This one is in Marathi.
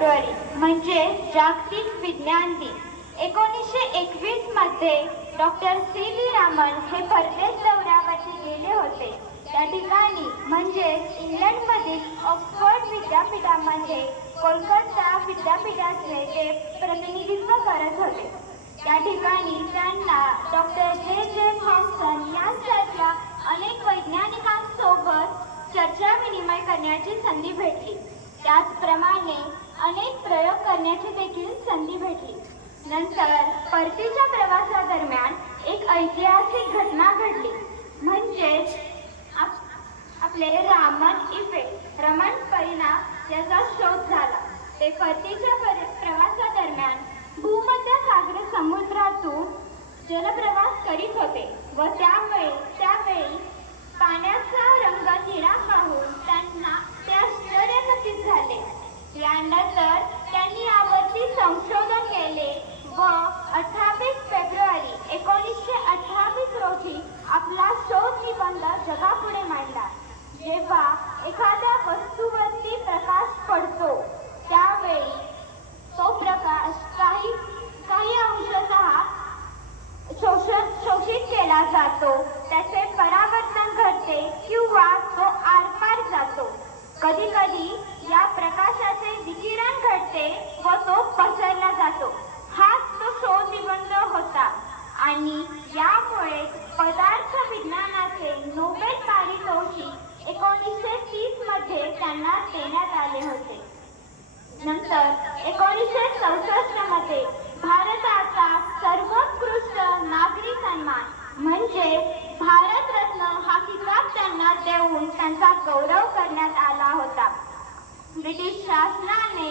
फेब्रुवारी म्हणजे जागतिक विज्ञान दिन. 1921 मध्ये डॉक्टर सी.व्ही. रामन हे परदेश दौऱ्यावरती गेले होते. त्या ठिकाणी म्हणजे इंग्लंडमधील ऑक्सफर्ड विद्यापीठामध्ये कोलकाता विद्यापीठाचे ते प्रतिनिधित्व करत होते. त्या ठिकाणी त्यांना डॉक्टर जे थॉम्सन यांसारख्या अनेक वैज्ञानिकांसोबत चर्चा विनिमय करण्याची संधी भेटली. त्याचप्रमाणे अनेक प्रयोग करण्याची देखील संधी भेटली. नंतर परतीच्या प्रवासादरम्यान एक ऐतिहासिक घटना घडली, म्हणजेच आपले रामन इफेक्ट, रमण परिणाम याचा शोध झाला. ते परतीच्या प्रवासादरम्यान भूमध्य सागर समुद्रातून जलप्रवास करीत होते व त्यावेळी पाण्याचा रंग निळा पाहून त्यांना ते आश्चर्यचकित झाले. यानंतर त्यांनी यावरती संशोधन केले व 28 फेब्रुवारी 1928 रोजी आपला शोध निबंध जगापुढे मांडला. जेव्हा एखाद्या वस्तूवरती प्रकाश पडतो त्यावेळी तो प्रकाश काही अंशतः शोषित केला जातो, त्याचे परावर्तन घडते किंवा तो आरपार जातो. कधी कधी या प्रकाशाचे विकिरण घडते व तो पसरला जातो. हाच तो शोध निबंध होता आणि यामुळे पदार्थ विज्ञानाचे नोबेल पारितोषिक 1930 मध्ये त्यांना देण्यात आले होते. नंतर 1964 मध्ये भारताचा सर्वोत्कृष्ट नागरी सन्मान म्हणजे भारतरत्न हा किताब त्यांना देऊन त्यांचा गौरव करण्यात आला होता. ब्रिटिश शासनाने